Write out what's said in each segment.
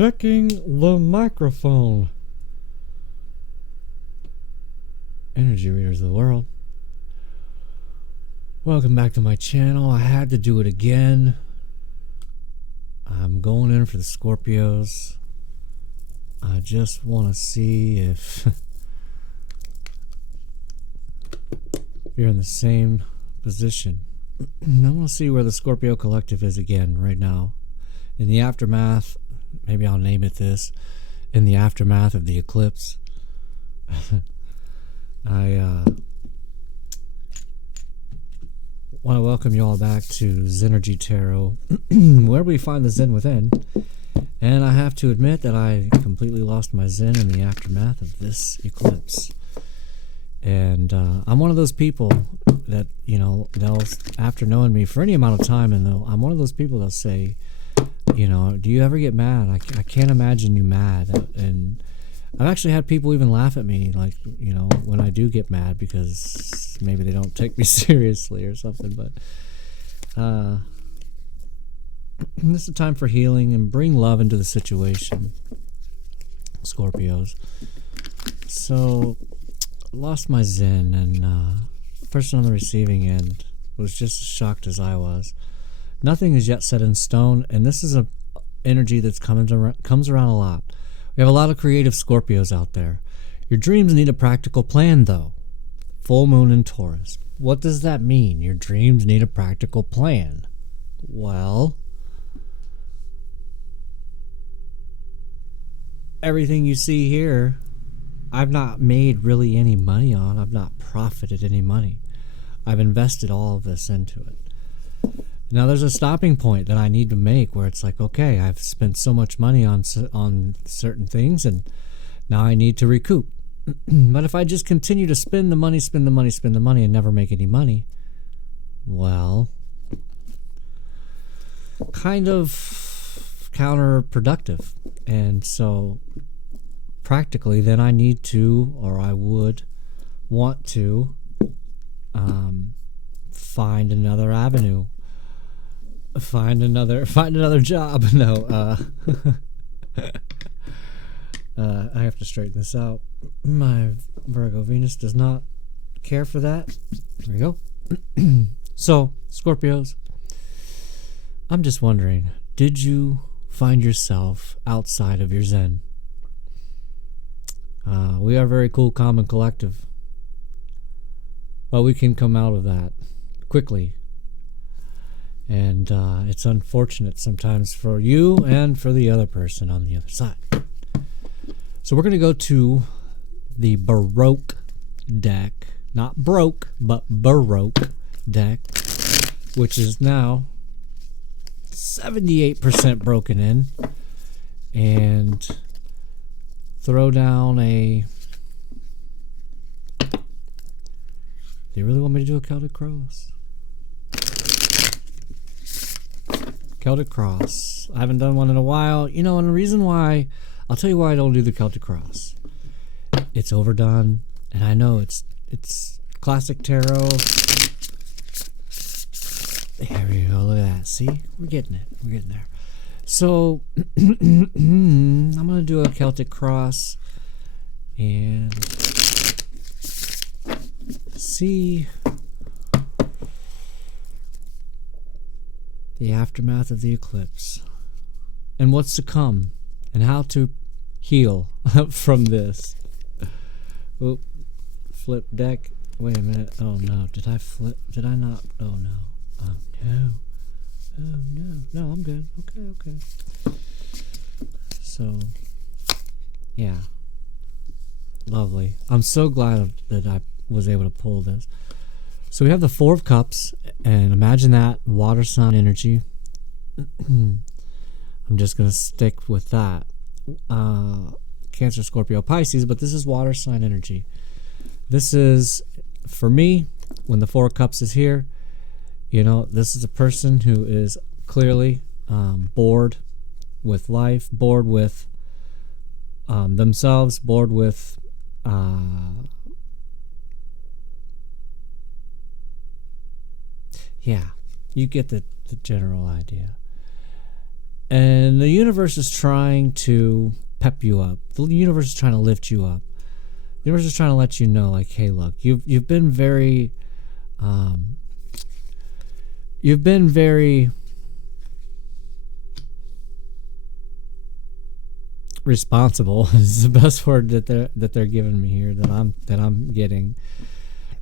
Checking the microphone. Energy readers of the world. Welcome back to my channel. I had to do it again. I'm going in for the Scorpios. I just want to see if you're in the same position. I want to see where the Scorpio collective is again right now. In the aftermath, maybe I'll name it this, in the aftermath of the eclipse. I want to welcome you all back to Zenergy Tarot, where we find the Zen within. And I have to admit that I completely lost my Zen in the aftermath of this eclipse. And I'm one of those people that, you know, they'll, after knowing me for any amount of time, and I'm one of those people that'll say, you know, do you ever get mad? I can't imagine you mad. And I've actually had people even laugh at me, like, you know, when I do get mad, because maybe they don't take me seriously or something. But this is a time for healing and bring love into the situation, Scorpios. So, lost my Zen, and the person on the receiving end was just as shocked as I was. Nothing is yet set in stone, and this is a energy that's comes around a lot. We have a lot of creative Scorpios out there. Your dreams need a practical plan, though. Full moon in Taurus. What does that mean? Your dreams need a practical plan. Well, everything you see here, I've not made really any money on. I've not profited any money. I've invested all of this into it. Now there's a stopping point that I need to make where it's like, okay, I've spent so much money on certain things, and now I need to recoup. But if I just continue to spend the money, and never make any money, well, kind of counterproductive. And so practically then I need to, or I would want to, find another avenue. Find another job. No, I have to straighten this out. My Virgo Venus does not care for that. There we go. So, Scorpios, I'm just wondering, did you find yourself outside of your Zen? We are very cool, calm, and collective. But we can come out of that quickly. And it's unfortunate sometimes for you and for the other person on the other side. So we're going to go to the Baroque deck. Not broke, but Baroque deck, which is now 78% broken in. And throw down a... Do you really want me to do a Celtic Cross? Celtic Cross. I haven't done one in a while. You know, and the reason why, I'll tell you why I don't do the Celtic Cross. It's overdone, and I know it's classic tarot. There we go. Look at that. See? We're getting it. We're getting there. So, I'm going to do a Celtic Cross and see the aftermath of the eclipse and what's to come and how to heal from this. Oh, flip deck. Wait a minute. Oh no, did I flip? Did I not? Oh no. Oh no. Oh no. No, I'm good. Okay. So, yeah. Lovely. I'm so glad that I was able to pull this. So we have the Four of Cups, and imagine that, water sign energy. I'm just going to stick with that. Cancer, Scorpio, Pisces, but this is water sign energy. This is, for me, when the Four of Cups is here, you know, this is a person who is clearly bored with life, bored with themselves, bored with... yeah, you get the general idea. And the universe is trying to pep you up. The universe is trying to lift you up. The universe is trying to let you know, like, hey, look, you've been very responsible is the best word that they're giving me here, that I'm getting.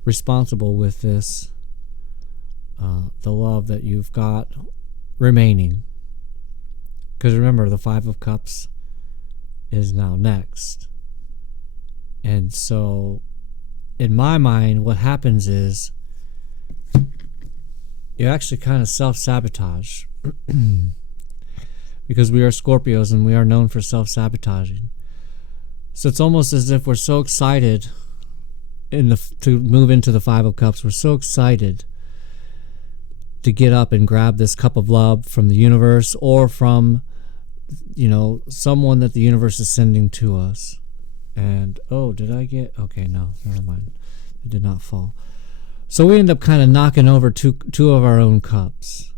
Responsible with this, the love that you've got remaining. Because remember, the Five of Cups is now next. And so, in my mind, what happens is you actually kind of self-sabotage. Because we are Scorpios and we are known for self-sabotaging. So it's almost as if we're so excited to move into the Five of Cups. We're so excited to get up and grab this cup of love from the universe, or from, someone that the universe is sending to us. And, did I get... Okay, no, never mind. It did not fall. So we end up kind of knocking over two of our own cups.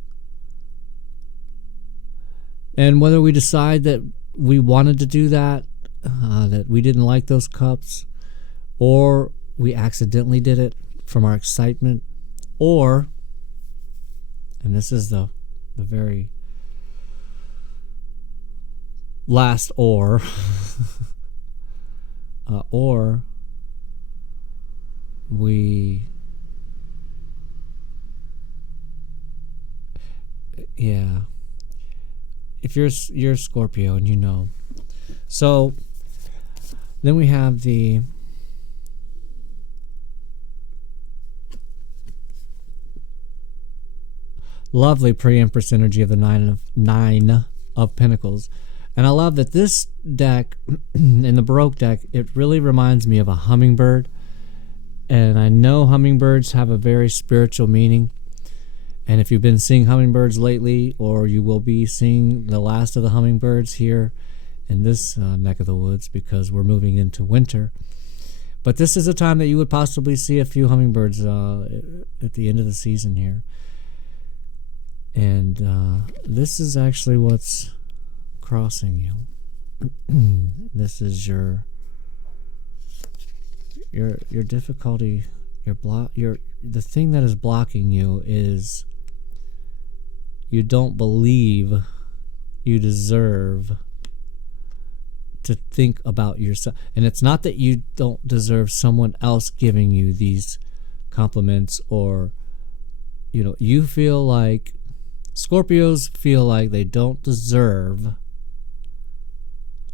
And whether we decide that we wanted to do that, that we didn't like those cups, or we accidentally did it from our excitement, or, and this is the very last or we, yeah, if you're Scorpio and you know. So then we have the lovely pre-Empress energy of the nine of Pentacles. And I love that this deck, in the Baroque deck, it really reminds me of a hummingbird. And I know hummingbirds have a very spiritual meaning. And if you've been seeing hummingbirds lately, or you will be seeing the last of the hummingbirds here in this neck of the woods, because we're moving into winter. But this is a time that you would possibly see a few hummingbirds at the end of the season here. And this is actually what's crossing you. This is your difficulty, the thing that is blocking you is you don't believe you deserve to think about yourself. And it's not that you don't deserve someone else giving you these compliments, or you feel like Scorpios feel like they don't deserve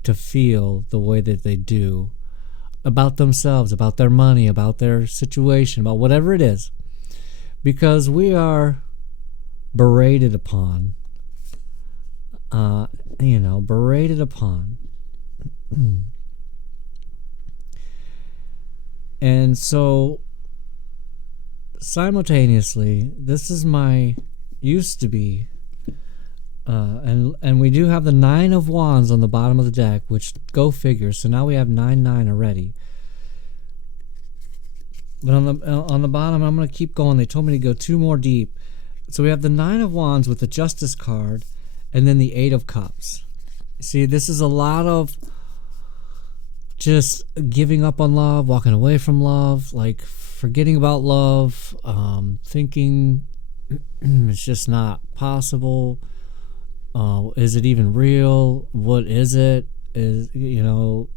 to feel the way that they do about themselves, about their money, about their situation, about whatever it is, because we are berated upon, berated upon. And so simultaneously, this is my used to be, and we do have the Nine of Wands on the bottom of the deck, which go figure. So now we have 9-9 already. But on the bottom, I'm going to keep going. They told me to go 2 more deep. So we have the Nine of Wands with the Justice card, and then the Eight of Cups. See, this is a lot of just giving up on love, walking away from love, like forgetting about love, thinking it's just not possible. Is it even real? What is it? You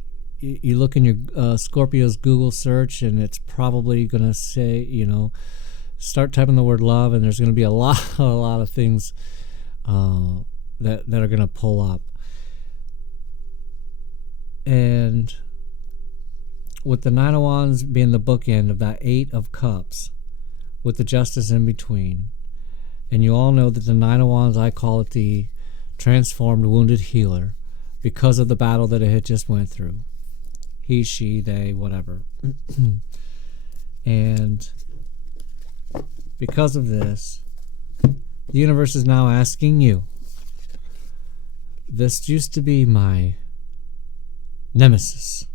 look in your Scorpio's Google search, and it's probably going to say, start typing the word love, and there's going to be a lot of things that are going to pull up. And with the Nine of Wands being the bookend of that Eight of Cups, with the Justice in between. And you all know that the Nine of Wands, I call it the transformed wounded healer, because of the battle that it had just went through. He, she, they, whatever. And because of this, the universe is now asking you. This used to be my nemesis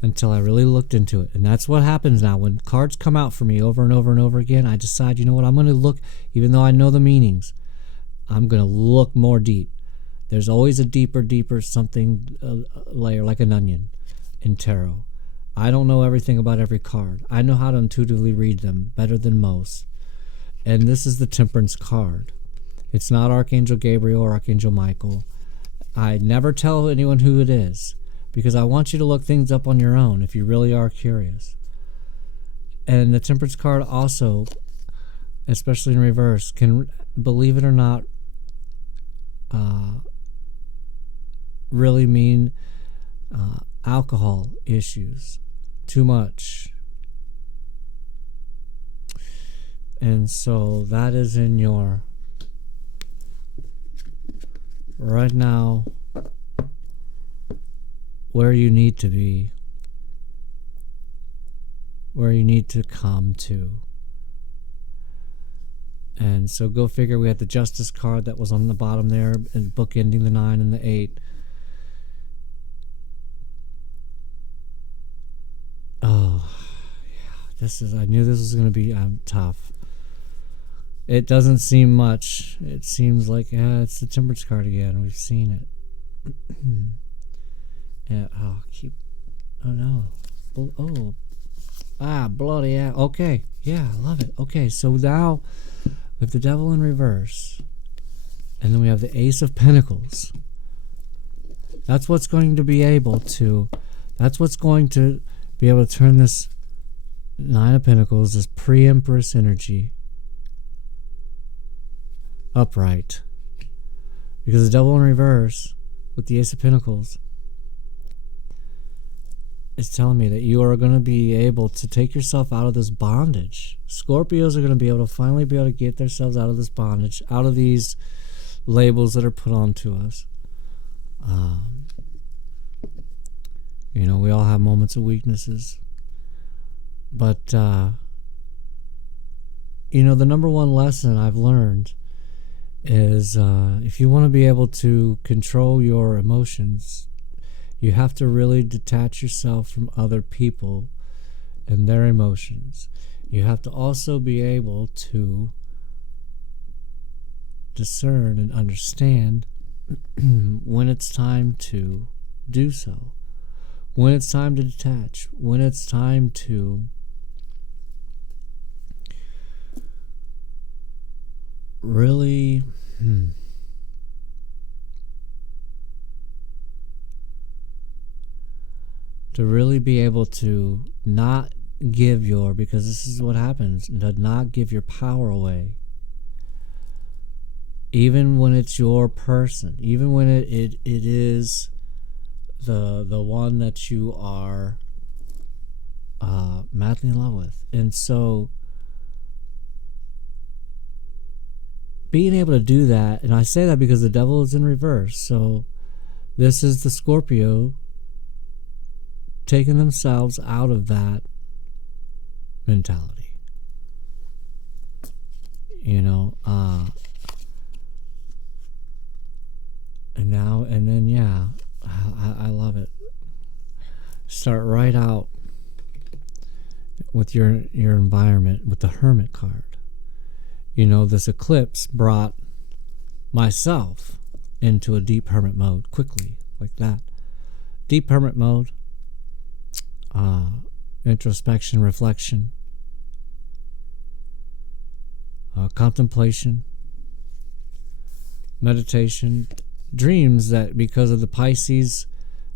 until I really looked into it. And that's what happens now. When cards come out for me over and over and over again, I decide, you know what, I'm going to look, even though I know the meanings, I'm going to look more deep. There's always a deeper something layer, like an onion in tarot. I don't know everything about every card. I know how to intuitively read them better than most. And this is the Temperance card. It's not Archangel Gabriel or Archangel Michael. I never tell anyone who it is because I want you to look things up on your own if you really are curious. And the Temperance card also, especially in reverse, can, believe it or not, really mean alcohol issues. Too much. And so that is in your, right now, where you need to be, where you need to come to. And so go figure, we had the Justice card that was on the bottom there, and bookending the 9 and the 8. Oh, yeah, this is, I knew this was going to be tough. It doesn't seem much. It seems like, it's the Temperance card again. We've seen it. Yeah, oh no. Bloody hell. Okay, yeah, I love it. Okay, so now we have the Devil in reverse. And then we have the Ace of Pentacles. That's what's going to be able to turn this Nine of Pentacles, this pre-Empress energy, upright. Because the Devil in reverse with the Ace of Pentacles is telling me that you are going to be able to take yourself out of this bondage. Scorpios are going to be able to finally be able to get themselves out of this bondage, out of these labels that are put onto us. You know, we all have moments of weaknesses. But, you know, the number one lesson I've learned is if you want to be able to control your emotions, you have to really detach yourself from other people and their emotions. You have to also be able to discern and understand when it's time to do so, when it's time to detach, when it's time to really to really be able to not give your, because this is what happens, to not give your power away. Even when it's your person, even when it is the one that you are madly in love with. And so being able to do that, and I say that because the Devil is in reverse, so this is the Scorpio taking themselves out of that mentality. You know, and then, yeah, I love it. Start right out with your environment with the Hermit card. You know, this eclipse brought myself into a deep hermit mode quickly, like that. Deep hermit mode, introspection, reflection, contemplation, meditation, dreams that because of the Pisces,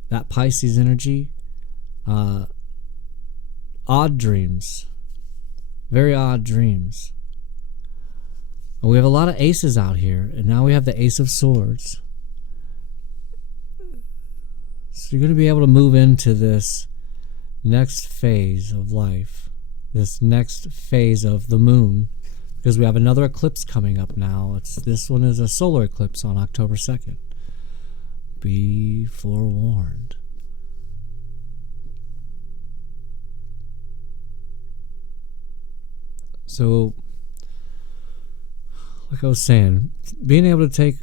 that Pisces energy, odd dreams, very odd dreams. We have a lot of aces out here, and now we have the Ace of Swords. So you're going to be able to move into this next phase of life, this next phase of the moon, because we have another eclipse coming up now. This one is a solar eclipse on October 2nd. Be forewarned. So, like I was saying, being able to take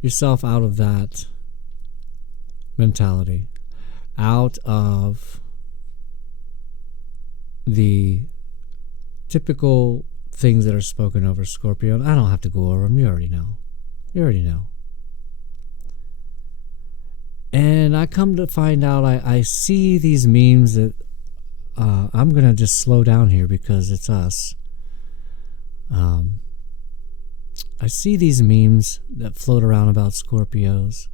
yourself out of that mentality, out of the typical things that are spoken over Scorpio. And I don't have to go over them. You already know. You already know. And I come to find out, I see these memes that I'm going to just slow down here because it's us. I see these memes that float around about Scorpios,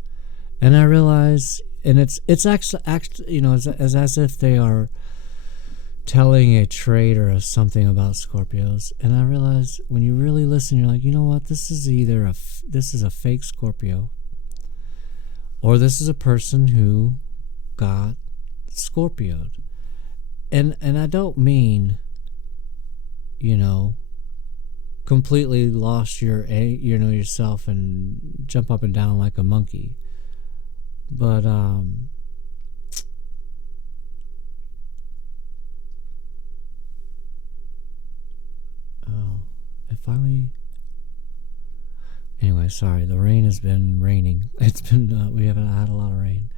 and I realize, and it's actually you know, as if they are telling a trait or something about Scorpios. And I realize when you really listen, you're like, you know what, this is either this is a fake Scorpio, or this is a person who got Scorpioed. And I don't mean, you know, completely lost yourself and jump up and down like a monkey. But oh, it finally. Anyway, sorry. The rain has been raining. It's been we haven't had a lot of rain.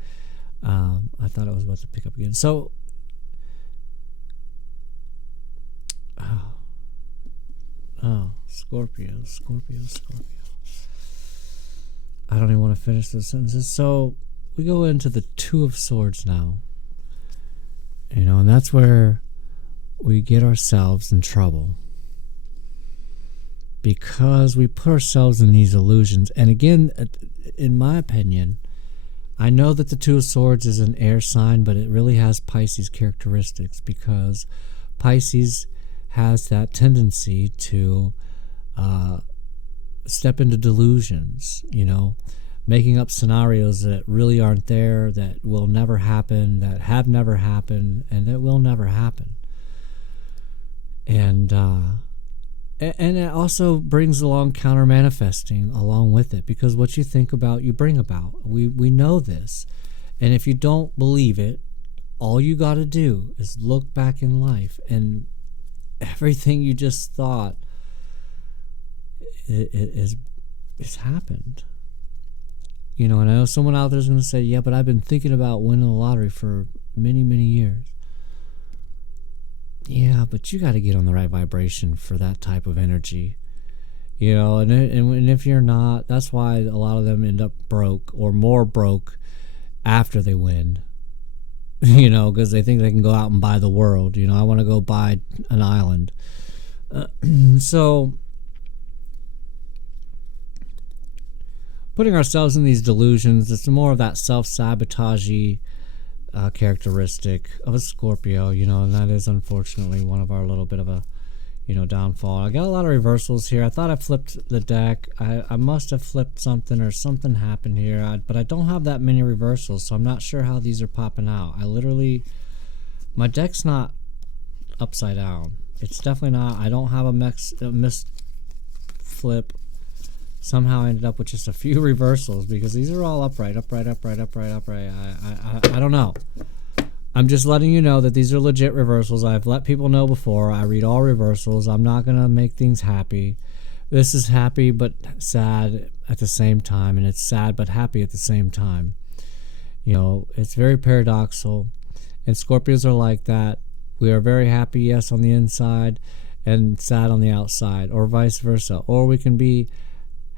I thought it was about to pick up again. So, Scorpio. I don't even want to finish those sentences. So we go into the Two of Swords now. You know, and that's where we get ourselves in trouble, because we put ourselves in these illusions. And again, in my opinion, I know that the Two of Swords is an air sign, but it really has Pisces characteristics, because Pisces has that tendency to step into delusions, you know, making up scenarios that really aren't there, that will never happen, that have never happened, and that will never happen. And it also brings along counter manifesting along with it, because what you think about, you bring about. We know this. And if you don't believe it, all you got to do is look back in life, and everything you just thought is happened. You know, and I know someone out there is going to say, yeah, but I've been thinking about winning the lottery for many, many years. Yeah, but you got to get on the right vibration for that type of energy. You know, and if you're not, that's why a lot of them end up broke, or more broke after they win. You know, because they think they can go out and buy the world. You know, I want to go buy an island. So, putting ourselves in these delusions, it's more of that self-sabotagey characteristic of a Scorpio, you know, and that is unfortunately one of our little bit of a, you know, downfall. I got a lot of reversals here. I thought I flipped the deck. I must have flipped something, or something happened here, but I don't have that many reversals, so I'm not sure how these are popping out. My deck's not upside down. It's definitely not. I don't have a missed flip. Somehow I ended up with just a few reversals, because these are all upright. I don't know. I'm just letting you know that these are legit reversals. I've let people know before. I read all reversals. I'm not going to make things happy. This is happy but sad at the same time, and it's sad but happy at the same time. You know, it's very paradoxical, and Scorpios are like that. We are very happy, yes, on the inside, and sad on the outside, or vice versa. Or we can be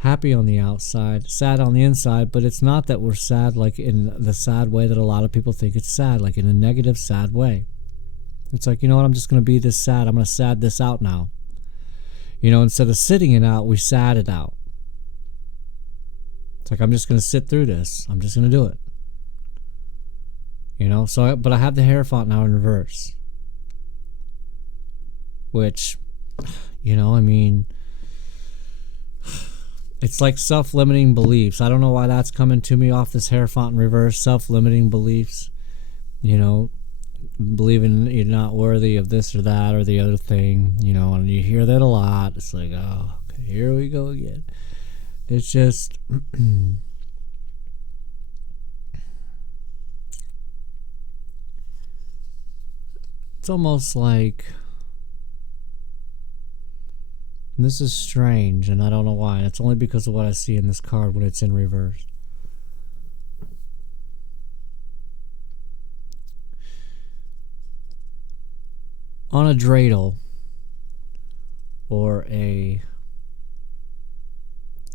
happy on the outside, sad on the inside, but it's not that we're sad like in the sad way that a lot of people think it's sad, like in a negative, sad way. It's like, you know what, I'm just going to be this sad. I'm going to sad this out now. You know, instead of sitting it out, we sad it out. It's like, I'm just going to sit through this. I'm just going to do it. You know, but I have the Hierophant now in reverse. Which, you know, I mean, it's like self-limiting beliefs. I don't know why that's coming to me off this Hierophant in reverse. Self-limiting beliefs. You know, believing you're not worthy of this or that or the other thing. You know, and you hear that a lot. It's like, oh, okay, here we go again. It's just... it's almost like... and this is strange, and I don't know why. And it's only because of what I see in this card when it's in reverse. On a dreidel, or a...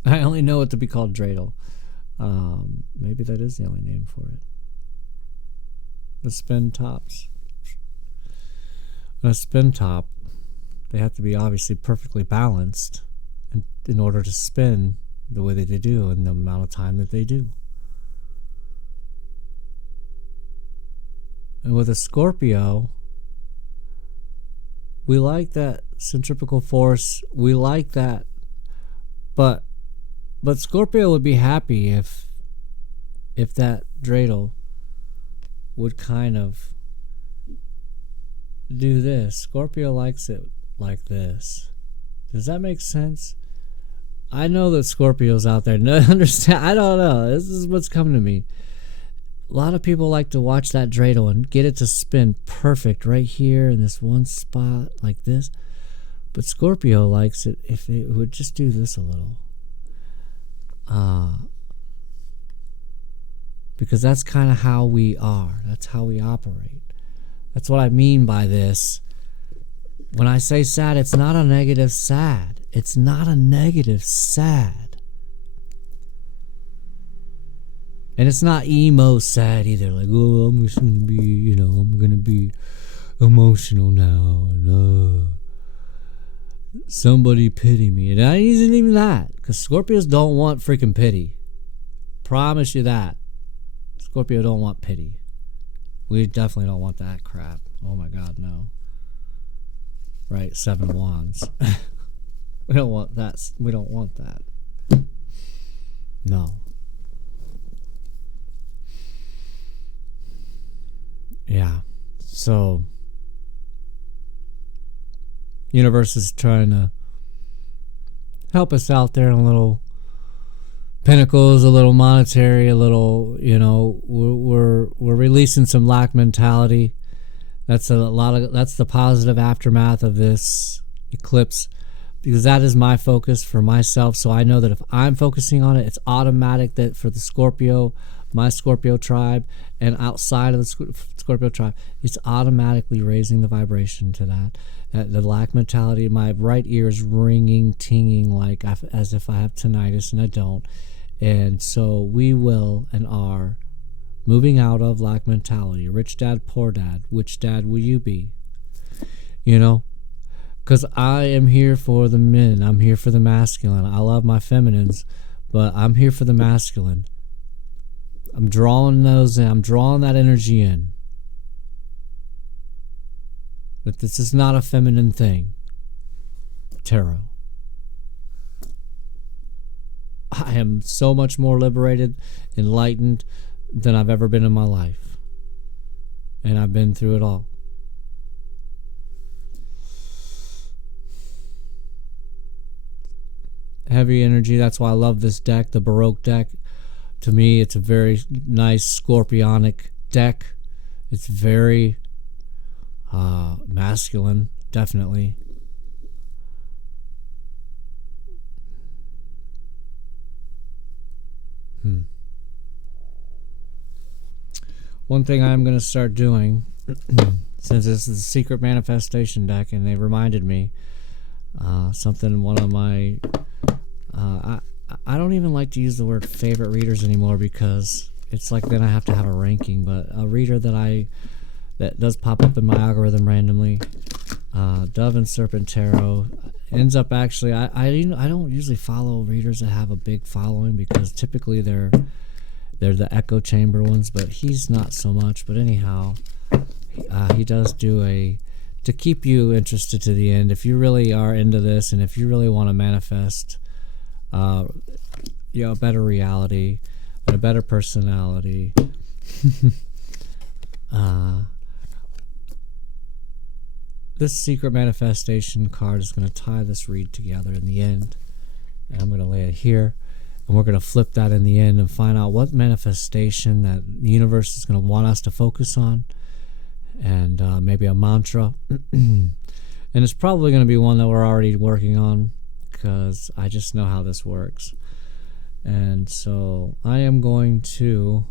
I only know it to be called dreidel. Maybe that is the only name for it. The spin tops. A spin top, they have to be obviously perfectly balanced in order to spin the way that they do and the amount of time that they do. And with a Scorpio, we like that centripetal force. We like that, but Scorpio would be happy if that dreidel would kind of do this. Scorpio likes it like this. Does that make sense? I know that Scorpios out there understand. I don't know. This is what's coming to me. A lot of people like to watch that dreidel and get it to spin perfect right here in this one spot like this. But Scorpio likes it if it would just do this a little. Because that's kind of how we are. That's how we operate. That's what I mean by this. When I say sad, it's not a negative sad. It's not a negative sad. And it's not emo sad either. Like, oh, I'm just going to be, I'm going to be emotional now. And, somebody pity me. And it isn't even that. Because Scorpios don't want freaking pity. Promise you that. Scorpio don't want pity. We definitely don't want that crap. Oh my God, no. Right, 7 wands. We don't want that. We don't want that. No. Yeah. So, universe is trying to help us out there in a little Pentacles, a little monetary, a little, we're releasing some lack mentality. That's that's the positive aftermath of this eclipse, because that is my focus for myself. So I know that if I'm focusing on it, it's automatic that for the Scorpio, my Scorpio tribe, and outside of the Scorpio tribe, it's automatically raising the vibration to that. The lack mentality, my right ear is ringing, tinging like as if I have tinnitus, and I don't. And so we will and are moving out of lack mentality. Rich dad, poor dad. Which dad will you be? Because I am here for the men. I'm here for the masculine. I love my feminines, but I'm here for the masculine. I'm drawing those in. I'm drawing that energy in. But this is not a feminine thing. Tarot. I am so much more liberated, enlightened than I've ever been in my life. And I've been through it all. Heavy energy. That's why I love this deck, the Baroque deck. To me, it's a very nice scorpionic deck. It's very masculine, definitely. One thing I'm going to start doing, since this is a secret manifestation deck, and they reminded me something, one of my I don't even like to use the word favorite readers anymore, because it's like then I have to have a ranking. But a reader that does pop up in my algorithm randomly, Dove and Serpent Tarot, ends up actually I don't usually follow readers that have a big following, because typically they're the echo chamber ones, but he's not so much. But anyhow, he does do to keep you interested to the end. If you really are into this, and if you really want to manifest a better reality and a better personality, this secret manifestation card is going to tie this read together in the end. And I'm going to lay it here, and we're going to flip that in the end and find out what manifestation that the universe is going to want us to focus on, and maybe a mantra. And it's probably going to be one that we're already working on, because I just know how this works. And so I am going to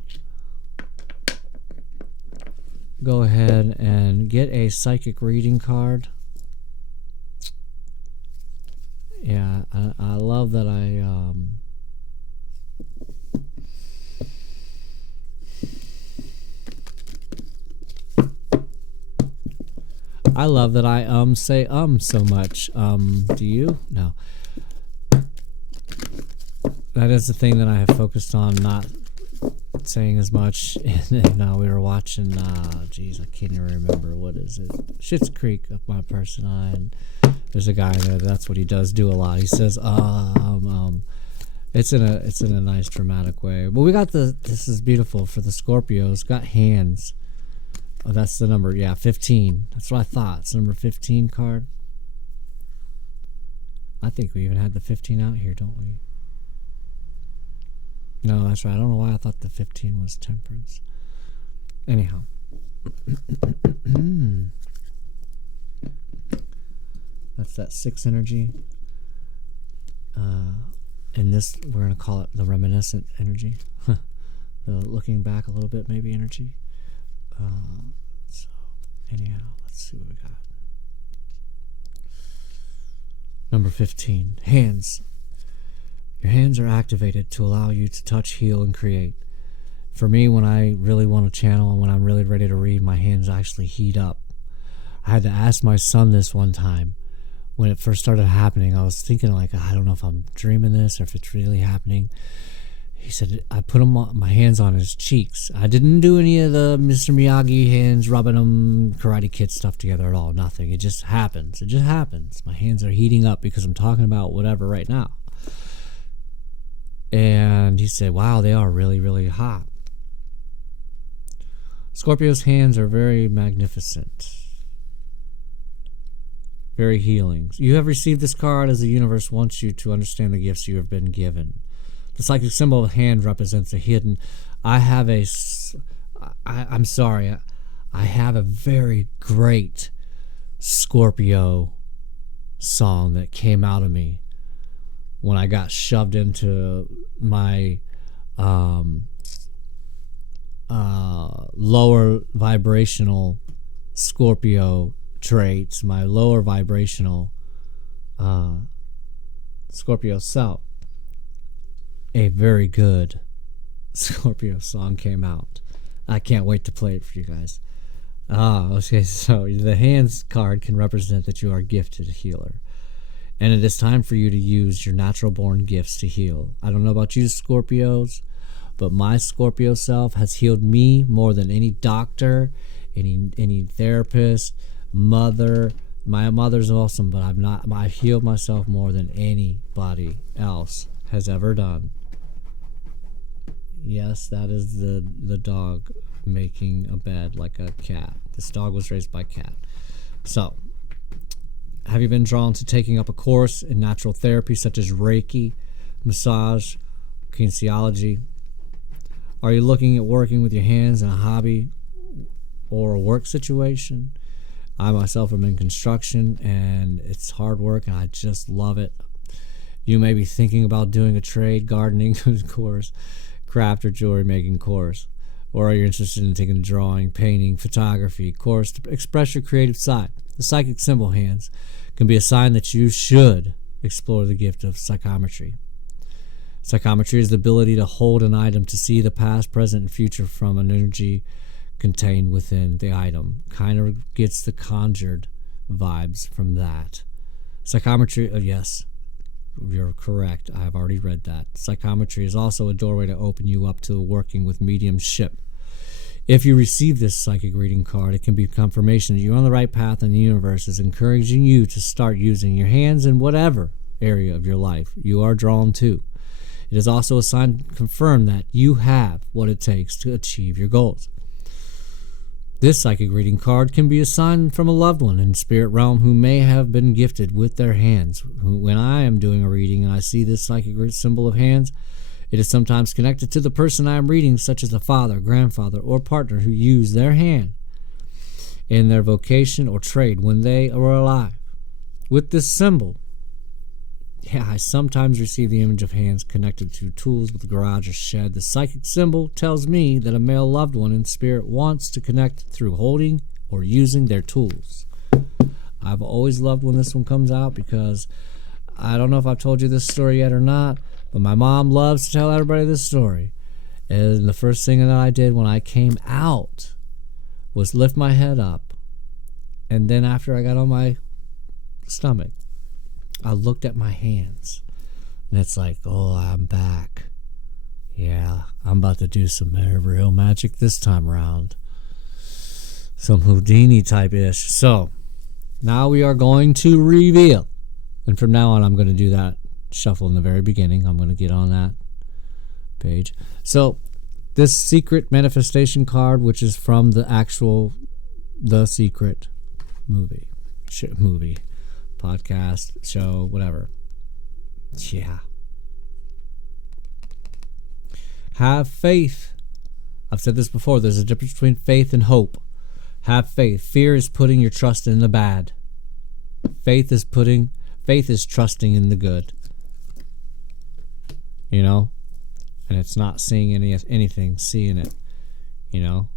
go ahead and get a psychic reading card. Yeah, I love that I love that I say so much. Do you? No. That is the thing that I have focused on, not saying as much. And we were watching, geez, I can't even remember, what is it? Schitt's Creek of my person eye, and there's a guy there, that's what he does do a lot. He says, it's in a nice dramatic way. But we got this is beautiful for the Scorpios, got hands. Oh, that's the number, yeah, 15. That's what I thought. It's number 15 card. I think we even had the 15 out here, don't we? No, that's right. I don't know why I thought the 15 was Temperance. Anyhow. That's that 6 energy. And this, we're going to call it the reminiscent energy. The looking back a little bit, maybe energy. So, anyhow, let's see what we got. Number 15, hands. Your hands are activated to allow you to touch, heal, and create. For me, when I really want to channel and when I'm really ready to read, my hands actually heat up. I had to ask my son this one time. When it first started happening, I was thinking, like, I don't know if I'm dreaming this or if it's really happening. He said, I put my hands on his cheeks. I didn't do any of the Mr. Miyagi hands rubbing them, Karate Kid stuff together at all. Nothing. It just happens. It just happens. My hands are heating up because I'm talking about whatever right now. And he said, wow, they are really, really hot. Scorpio's hands are very magnificent. Very healing. You have received this card as the universe wants you to understand the gifts you have been given. The psychic symbol of hand represents the hidden. I have a very great Scorpio song that came out of me when I got shoved into my lower vibrational Scorpio traits, my lower vibrational Scorpio self. A very good Scorpio song came out. I can't wait to play it for you guys. Okay, so the hands card can represent that you are a gifted healer. And it is time for you to use your natural born gifts to heal. I don't know about you Scorpios, but my Scorpio self has healed me more than any doctor, any therapist, mother. My mother's awesome, but I've healed myself more than anybody else has ever done. Yes, that is the dog making a bed like a cat. This dog was raised by a cat. So, have you been drawn to taking up a course in natural therapy such as Reiki, massage, kinesiology? Are you looking at working with your hands in a hobby or a work situation? I myself am in construction and it's hard work and I just love it. You may be thinking about doing a trade, gardening course, craft or jewelry making course. Or are you interested in taking a drawing, painting, photography course to express your creative side? The psychic symbol hands can be a sign that you should explore the gift of psychometry. Psychometry is the ability to hold an item to see the past, present, and future from an energy contained within the item. Kind of gets the conjured vibes from that. Psychometry, yes, you're correct. I have already read that. Psychometry is also a doorway to open you up to working with mediumship. If you receive this psychic reading card, it can be confirmation that you're on the right path and the universe is encouraging you to start using your hands in whatever area of your life you are drawn to. It is also a sign to confirm that you have what it takes to achieve your goals. This psychic reading card can be a sign from a loved one in the spirit realm who may have been gifted with their hands. When I am doing a reading and I see this psychic symbol of hands, it is sometimes connected to the person I am reading, such as a father, grandfather, or partner who used their hand in their vocation or trade when they were alive. With this symbol, I sometimes receive the image of hands connected to tools with a garage or shed. The psychic symbol tells me that a male loved one in spirit wants to connect through holding or using their tools. I've always loved when this one comes out because I don't know if I've told you this story yet or not, but my mom loves to tell everybody this story. And the first thing that I did when I came out was lift my head up And then after I got on my stomach, I looked at my hands. And it's like, oh, I'm back. Yeah, I'm about to do some real magic this time around. Some Houdini type-ish. So, now we are going to reveal. And from now on, I'm going to do that shuffle in the very beginning. I'm going to get on that page. So, this secret manifestation card, which is from the actual The Secret movie, podcast, show, whatever. Yeah. Have faith. I've said this before. There's a difference between faith and hope. Have faith. Fear is putting your trust in the bad. Faith is trusting in the good. You know? And it's not seeing anything, seeing it. You know?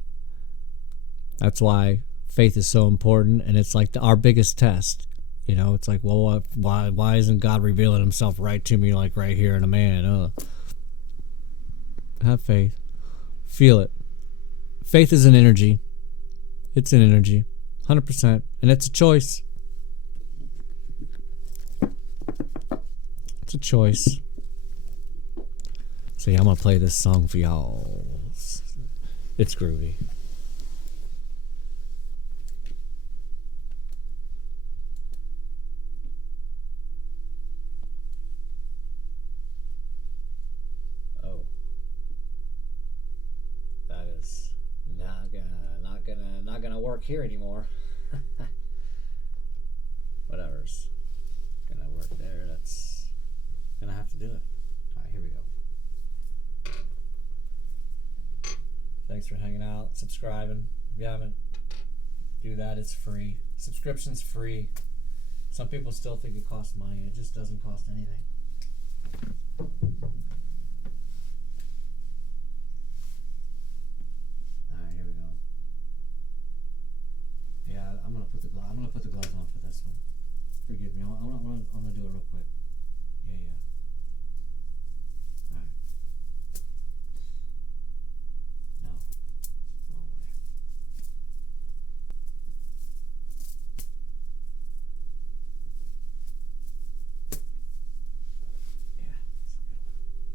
That's why faith is so important, and it's like our biggest test. You know, it's like, well, why isn't God revealing himself right to me, like right here in a man? Have faith. Feel it. Faith is an energy. It's an energy. 100%. And it's a choice. It's a choice. So yeah, I'm going to play this song for y'all. It's groovy. Not gonna work here anymore. Whatever's gonna work there, that's gonna have to do it. Alright, here we go. Thanks for hanging out, subscribing. If you haven't, do that. It's free. Subscription's free. Some people still think it costs money. It just doesn't cost anything. Yeah, I'm gonna put the gloves on for this one. Forgive me. I'm gonna do it real quick. Yeah. All right. No, wrong way. Yeah, that's a good one.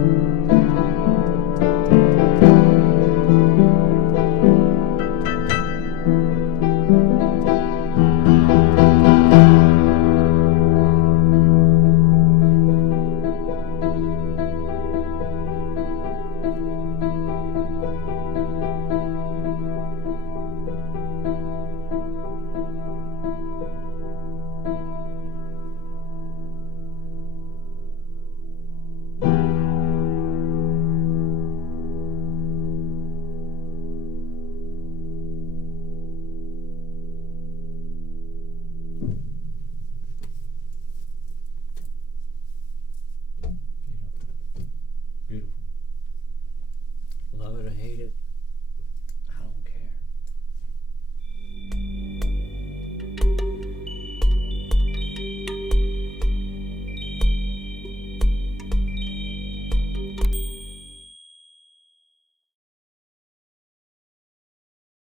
you.